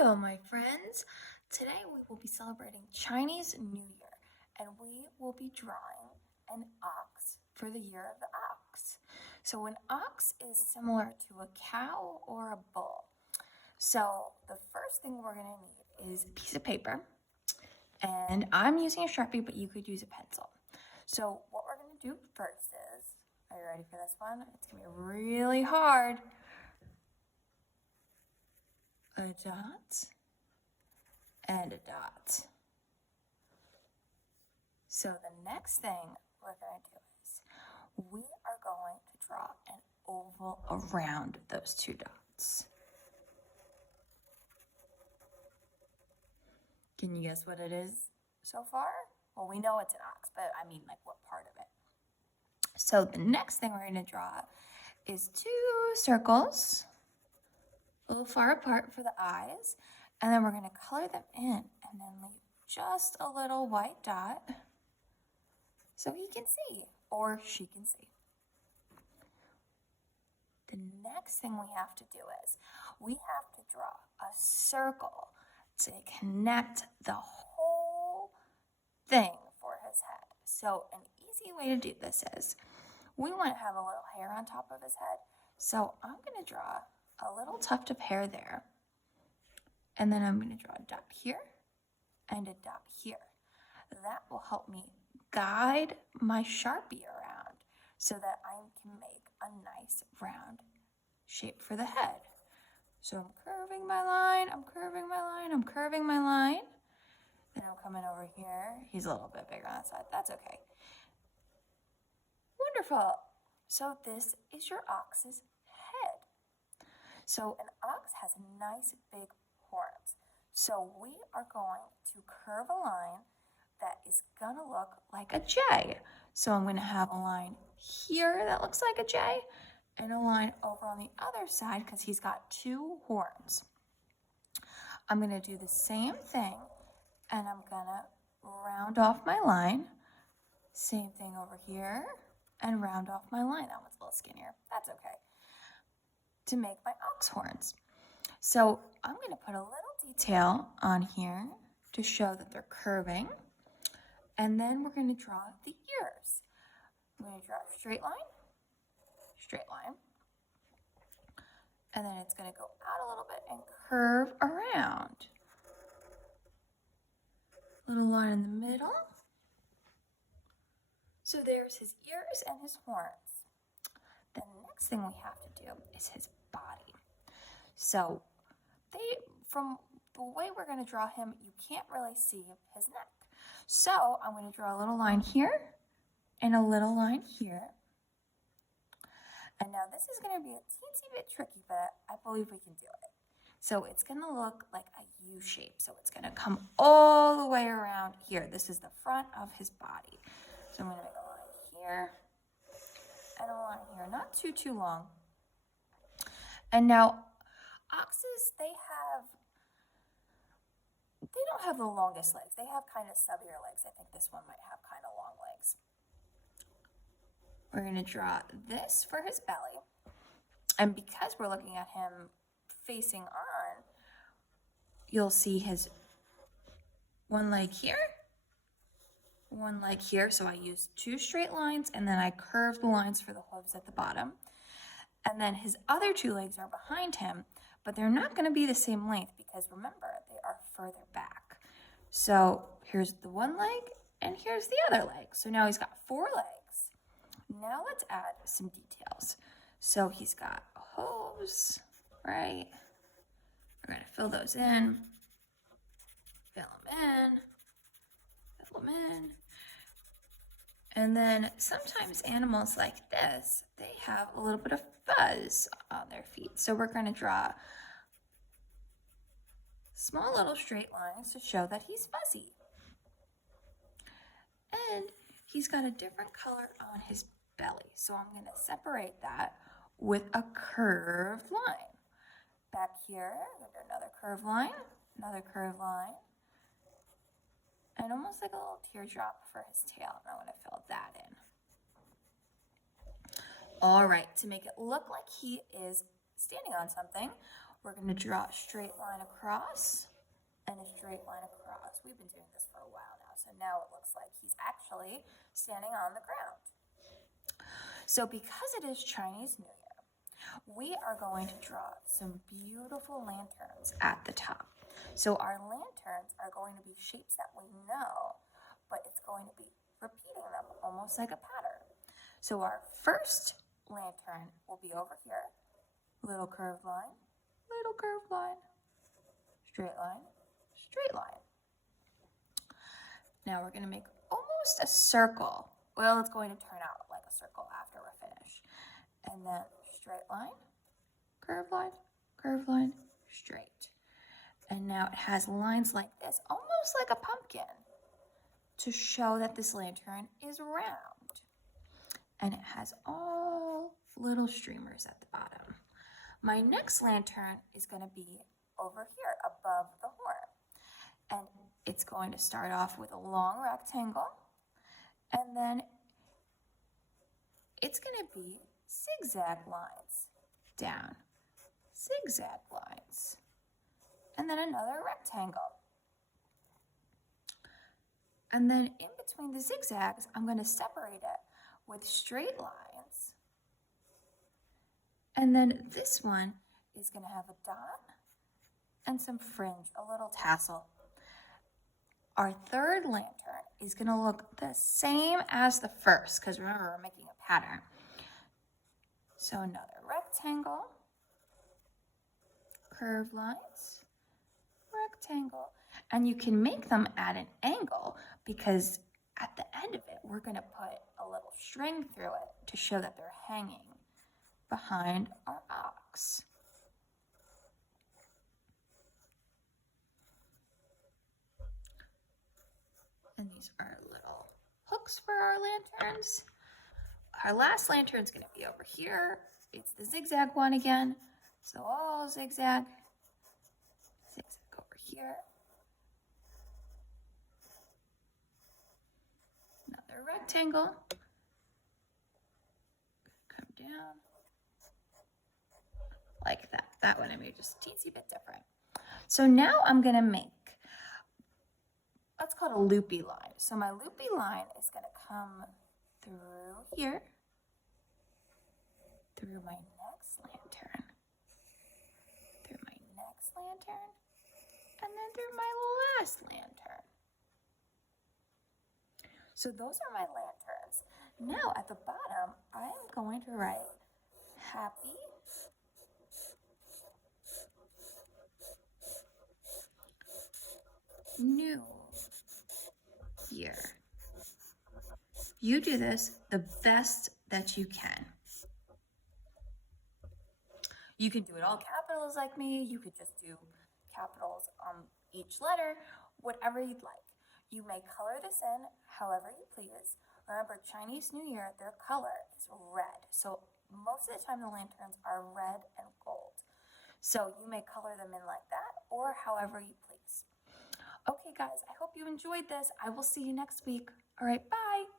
Hello, my friends. Today we will be celebrating Chinese New Year and we will be drawing an ox for the year of the ox. So, an ox is similar to a cow or a bull. So, the first thing we're going to need is a piece of paper, and I'm using a Sharpie, but you could use a pencil. So, what we're going to do first is, are you ready for this one? It's going to be really hard. A dot and a dot. So the next thing we're going to do is we are going to draw an oval around those two dots. Can you guess what it is so far? Well, we know it's an ox, but I mean like what part of it. So the next thing we're going to draw is two circles, a little far apart for the eyes, and then we're going to color them in and then leave just a little white dot so he can see or she can see. The next thing we have to do is we have to draw a circle to connect the whole thing for his head. So an easy way to do this is we want to have a little hair on top of his head. So I'm going to draw a little tuft of hair there. And then I'm going to draw a dot here and a dot here. That will help me guide my Sharpie around so that I can make a nice round shape for the head. So I'm curving my line, I'm curving my line, I'm curving my line. Then I'm coming over here. He's a little bit bigger on that side. That's okay. Wonderful. So this is your ox's head. So an ox has nice big horns. So we are going to curve a line that is gonna look like a J. So I'm gonna have a line here that looks like a J and a line over on the other side because he's got two horns. I'm gonna do the same thing and I'm gonna round off my line. Same thing over here and round off my line. That one's a little skinnier. That's okay. To make my ox horns. So I'm going to put a little detail on here to show that they're curving. And then we're going to draw the ears. I'm going to draw a straight line, and then it's going to go out a little bit and curve around. Little line in the middle. So there's his ears and his horns. The next thing we have to do is his body. So from the way we're going to draw him, you can't really see his neck. So I'm going to draw a little line here and a little line here. And now this is going to be a teensy bit tricky, but I believe we can do it. So it's going to look like a U shape. So it's going to come all the way around here. This is the front of his body. So I'm going to make a line here and a line here, not too long. And now oxes, they don't have the longest legs. They have kind of stubbier legs. I think this one might have kind of long legs. We're going to draw this for his belly. And because we're looking at him facing on, you'll see his one leg here, one leg here. So I used two straight lines and then I curved the lines for the hooves at the bottom. And then his other two legs are behind him, but they're not going to be the same length because remember, they are further back. So here's the one leg and here's the other leg. So now he's got four legs. Now let's add some details. So he's got hooves, right? We're going to fill those in, fill them in, fill them in. And then sometimes animals like this, they have a little bit of fuzz on their feet. So we're going to draw small little straight lines to show that he's fuzzy. And he's got a different color on his belly. So I'm going to separate that with a curved line. Back here, I'm going to do another curved line, and almost like a little teardrop for his tail. And I want to fill that in. All right, to make it look like he is standing on something, We're going to draw a straight line across and a straight line across. We've been doing this for a while now, so now it looks like he's actually standing on the ground. So because it is Chinese New Year, we are going to draw some beautiful lanterns at the top. So our lanterns are going to be shapes that we know, but it's going to be repeating them almost like a pattern. So our first lantern will be over here. Little curved line, little curved line, straight line, straight line. Now we're going to make almost a circle. Well, it's going to turn out like a circle after we're finished. And then straight line, curved line, straight. And now it has lines like this, almost like a pumpkin, to show that this lantern is round. And it has all little streamers at the bottom. My next lantern is going to be over here above the horn. And it's going to start off with a long rectangle, and then it's going to be zigzag lines down, zigzag lines, and then another rectangle. And then in between the zigzags, I'm going to separate it with straight lines. And then this one is going to have a dot and some fringe, a little tassel. Our third lantern is going to look the same as the first, because remember, we're making a pattern. So another rectangle, curved lines, rectangle. And you can make them at an angle, because at the end of it, we're going to put a little string through it to show that they're hanging behind our ox. And these are little hooks for our lanterns. Our last lantern is going to be over here. It's the zigzag one again. So all zigzag, zigzag over here. Another rectangle. Come down. Like that. That one I made just a teensy bit different. So now I'm going to make, let's call it a loopy line. So my loopy line is going to come through here, through my next lantern, through my next lantern, and then through my last lantern. So those are my lanterns. Now at the bottom, I am going to write Happy New Year. You do this the best that you can. You can do it all capitals like me. You could just do capitals on each letter, whatever you'd like. You may color this in however you please. Remember, Chinese New Year, their color is red. So most of the time the lanterns are red and gold. So you may color them in like that or however you please. Okay, guys, I hope you enjoyed this. I will see you next week. All right, bye.